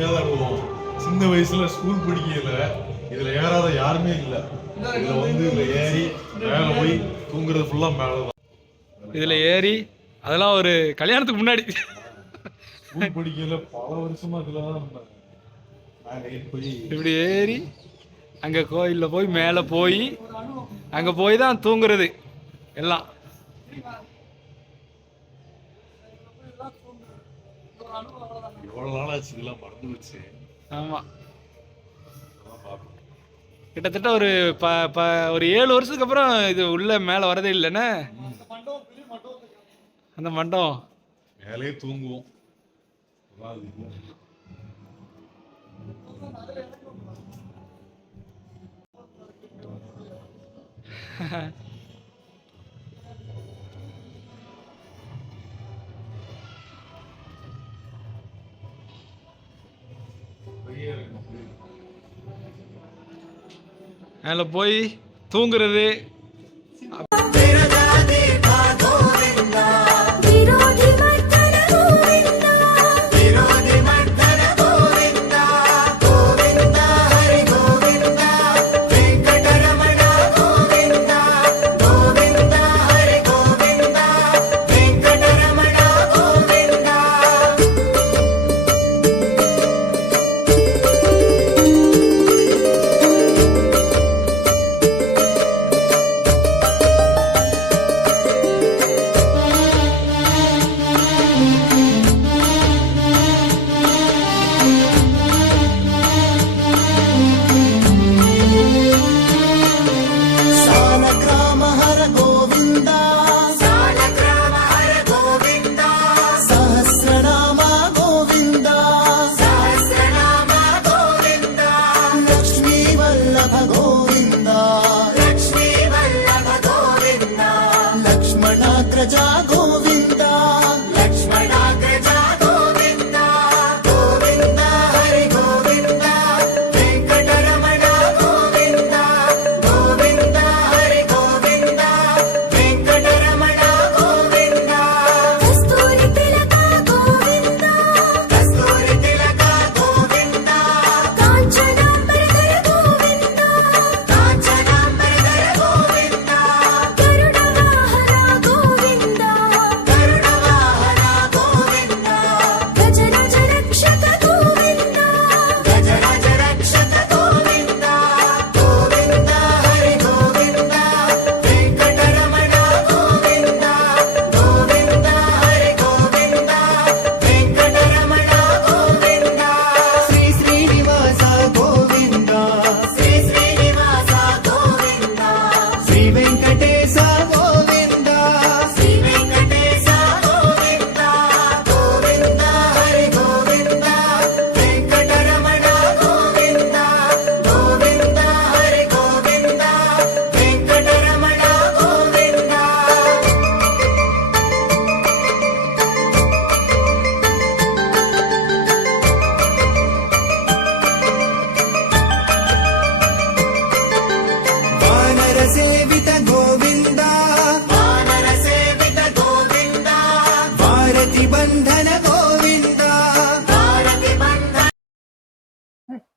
அனுபவம். சின்ன வயசுல ஸ்கூல் படிக்கையில இதுல ஏறாத யாருமே இல்ல. இதுல வந்து இதுல ஏறி மேல போய் தூங்குறது ஃபுல்லா மேலதான். இதுல ஏறி அதெல்லாம் ஒரு கல்யாணத்துக்கு முன்னாடி ஸ்கூல் படிக்கையில பல வருஷமா இதுலதான் போய் இப்படி ஏறி அங்க கோயில்ல போய் மேல போய் அங்க போய் தான் தூங்குறது எல்லாம். எவ்வளவு நாளாச்சு இதெல்லாம் மறந்து வச்சு. ஆமா, கிட்டத்தட்ட ஒரு ஒரு 7 வருஷத்துக்கு அப்புறம் இது உள்ள மேல வரதே இல்லைன்னு. அந்த மண்டபம் மேலே தூங்குவோம். மேல போய் தூங்குறது.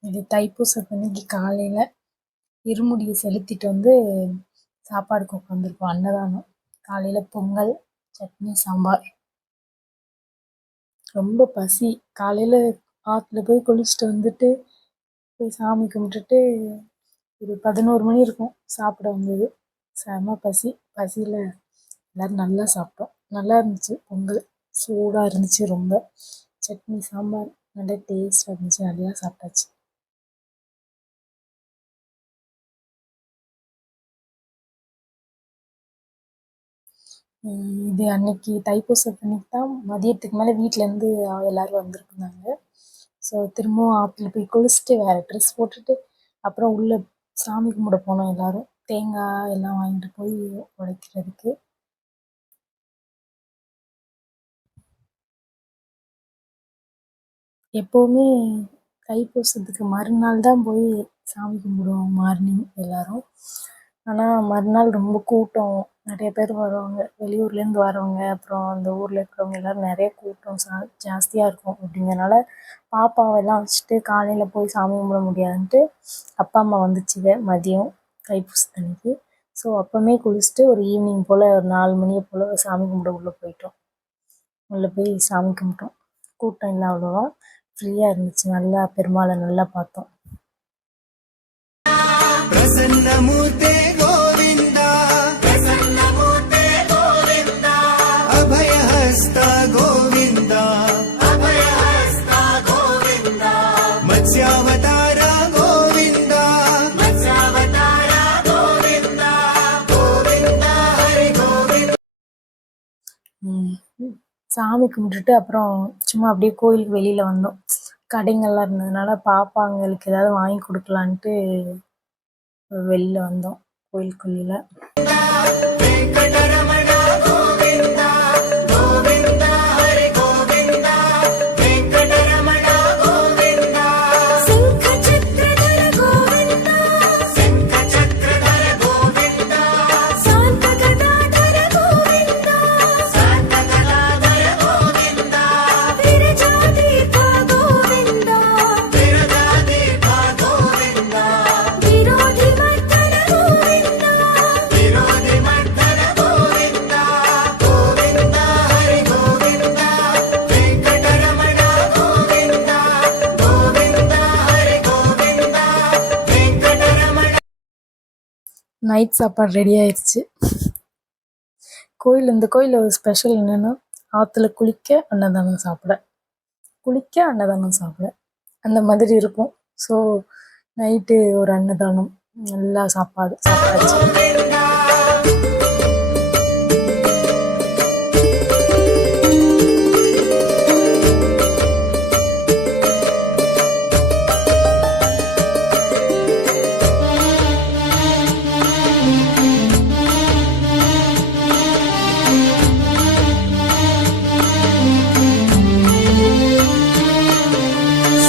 இது தைப்பூசத்தன்னைக்கு காலையில் இருமுடியை செலுத்திட்டு வந்து சாப்பாடுக்கு உட்காந்துருக்கோம். அன்னதானம். காலையில் பொங்கல், சட்னி, சாம்பார். ரொம்ப பசி. காலையில் ஆற்றுல போய் குளிச்சுட்டு வந்துட்டு போய் சாமி கும்பிட்டுட்டு ஒரு 11 மணி இருக்கும் சாப்பிட வந்தது. செம பசி. பசியில் எல்லோரும் நல்லா சாப்பிட்டோம். நல்லா இருந்துச்சு. பொங்கல் சூடாக இருந்துச்சு. ரொம்ப சட்னி, சாம்பார் நல்லா டேஸ்டாக இருந்துச்சு. நல்லா சாப்பிட்டாச்சு. இது அன்னைக்கு தைப்பூசத்தன்னைக்கு தான் மதியத்துக்கு மேலே வீட்டிலேருந்து எல்லோரும் வந்திருந்தாங்க. ஸோ திரும்பவும் ஆற்றுல போய் குளிச்சுட்டு வேறு ட்ரெஸ் போட்டுட்டு அப்புறம் உள்ளே சாமி கும்பிட போனோம். எல்லோரும் தேங்காய் எல்லாம் வாங்கிட்டு போய் உடைக்கிறதுக்கு. எப்போவுமே தைப்பூசத்துக்கு மறுநாள் தான் போய் சாமி கும்பிடுவோம் மார்னிங் எல்லோரும். ஆனால் மறுநாள் ரொம்ப கூட்டம், நிறைய பேர் வருவாங்க, வெளியூர்லேருந்து வரவங்க, அப்புறம் அந்த ஊரில் இருக்கிறவங்க எல்லோரும் நிறைய கூட்டம் ஜாஸ்தியாக இருக்கும். அப்படிங்கிறனால பாப்பாவெல்லாம் வச்சுட்டு காலையில் போய் சாமி கும்பிட முடியாதுன்ட்டு அப்பா அம்மா வந்துச்சுங்க மதியம் தைப்பூசத்தன்னைக்கு. ஸோ அப்போவுமே குளிச்சுட்டு ஒரு ஈவினிங் போல் ஒரு 4 மணியை போல் சாமி கும்பிட உள்ளே போயிட்டோம். உள்ளே போய் சாமி கும்பிட்டோம். கூட்டம் இல்லை அவ்வளோவா, ஃப்ரீயாக இருந்துச்சு. நல்லா பெருமாளை நல்லா பார்த்தோம். प्रसन्नमूर्ते गोविन्द प्रसन्नमूर्ते गोविन्द अभयहस्ता गोविन्द अभयहस्ता गोविन्द मत्स्यावतारा गोविन्द मत्स्यावतारा गोविन्द गोविन्द हरि गोविन्द. சாமி கும்பிட்டுட்டு அப்புறம் சும்மா அப்படியே கோயிலுக்கு வெளியில் வந்தோம். கடைங்கள்லாம் இருந்ததுனால பாப்பாங்களுக்கு ஏதாவது வாங்கி கொடுக்கலான்ட்டு வெளியில் வந்தோம் கோயிலுக்குள்ள. वेंकटरमण गोविन्द गोविन्द हरि गोविन्द वेंकटरमण गोविन्द शंखचक्रधर गोविन्द शंखचक्रधर गोविन्द शान्तगदाधर गोविन्द शान्तगदाधर गोविन्द विरजातीर्थ गोविन्द विरजातीर्थ गोविन्द विरोधिमर्दन गोविन्द विरोधिमर्दन गोविन्द गोविन्द हरि गोविन्द वेंकटरमण गोविन्द गोविन्द हरि गोविन्द वेंकटरमण. நைட் சாப்பாடு ரெடி ஆயிடுச்சு. இந்த கோயிலில் ஒரு ஸ்பெஷல் என்னென்னா, ஆற்றுல குளிக்க அன்னதானம் சாப்பிட அந்த மாதிரி இருக்கும். ஸோ நைட்டு ஒரு அன்னதானம், நல்லா சாப்பாடாச்சு.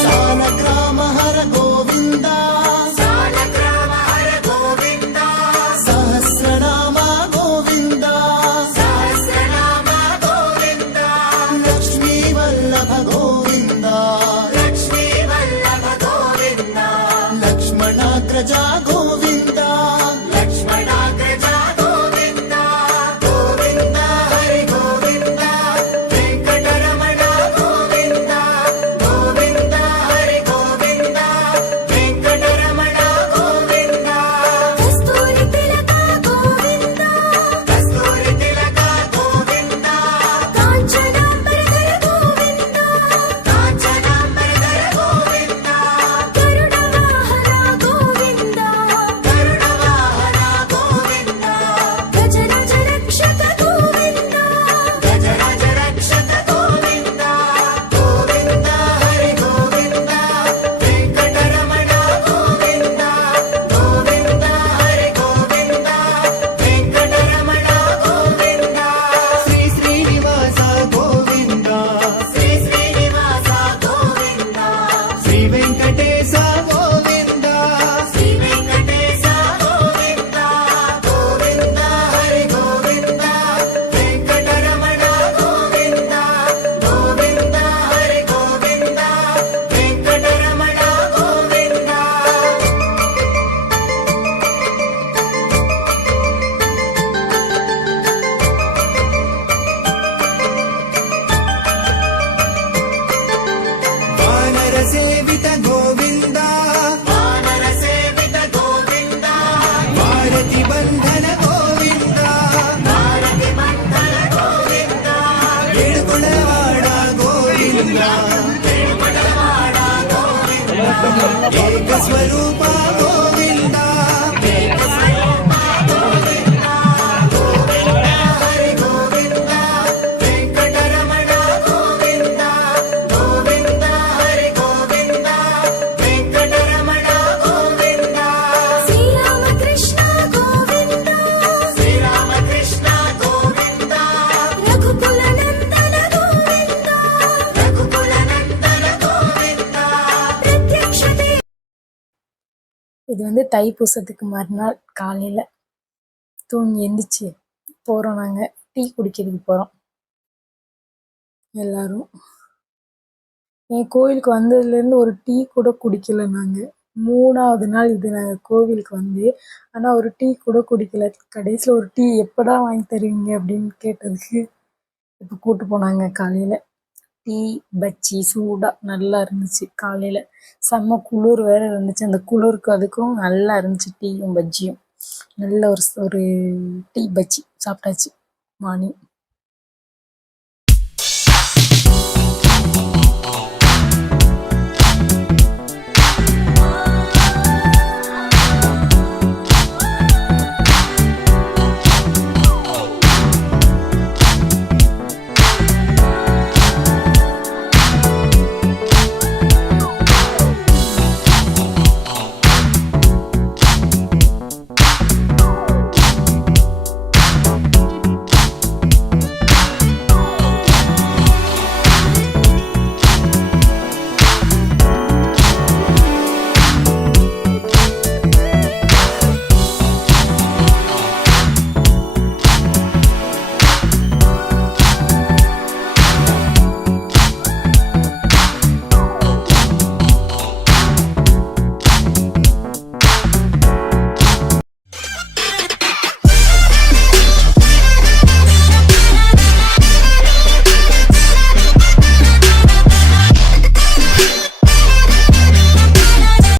सालग्राम हर गोविन्द सालग्राम हर गोविन्द सहस्रनाम गोविन्द सहस्रनाम गोविन्द लक्ष्मी वल्लभ गोविन्द लक्ष्मी वल्लभ गोविन्द लक्ष्मणाग्रजा गोविन्द लक्ष्मणाग्रजा गोविन्द गोविन्द हरि गोविन्द वेंकटरमण गोविन्द गोविन्द हरि गोविन्द वेंकटरमण गोविन्द कस्तूरि तिलक गोविन्द कस्तूरि तिलक गोविन्द काञ्चनाम्बरधर गोविन्द काञ्चनाम्बरधर गोविन्द गरुडवाहन गोविन्द गरुडवाहन गोविन्द गजराज रक्षक गोविन्द गजराज रक्षक गोविन्द गोविन्द हरि गोविन्द वेंकटरमण गोविन्द गोविन्द हरि गोविन्द वेंकटरमण गोविन्द श्री श्रीनिवास गोविन्द श्री श्रीनिवास गोविन्द श्री वेंकटेश गोविन्द श्री वेंकटेश गोविन्द गोविन्द हरि गोविन्द वेंकटरमण गोविन्द गोविन्द हरि गोविन्द वेंकटरमण गोविन्द. वानरसेवित गोविन्द वानरसेवित गोविन्द भारति बन्धन गोविन्द भारति बन्धन गोविन्द येळुकुळवाड गोविन्द येळुकुळवाड गोविन्द एकस्वरूप गोविन्द एकस्वरूप गोविन्द गोविन्द हरि गोविन्द वेंकटरमण गोविन्द गोविन्द हरि गोविन्द वेंकटरमण गोविन्द श्रीरामकृष्ण गोविन्द श्रीरामकृष्ण गोविन्द रघुकुलनन्दन गोविन्द रघुकुलनन्दन गोविन्द प्रत्यक्षते. இது தைப்பூசத்துக்கு மறுநாள் காலையில் தூங்கி எந்திரிச்சு போகிறோம். நாங்கள் டீ குடிக்கிறதுக்கு போகிறோம் எல்லாரும். என் கோயிலுக்கு வந்ததுலேருந்து ஒரு டீ கூட குடிக்கல நாங்கள். 3வது நாள் இது நாங்கள் கோவிலுக்கு வந்து, ஆனால் ஒரு டீ கூட குடிக்கல. கடைசியில் ஒரு டீ எப்படா வாங்கி தருவீங்க அப்படின்னு கேட்டதுக்கு இப்போ கூட்டு போனாங்க. காலையில் டீ பஜ்ஜி சூடாக நல்லா இருந்துச்சு. காலையில் செம்ம குளிர் வேற இருந்துச்சு. அந்த குளிருக்கு அதுக்கும் நல்லா இருந்துச்சு. டீயும் பஜ்ஜியும் நல்ல ஒரு டீ பஜ்ஜி சாப்பிட்டாச்சு மார்னிங்.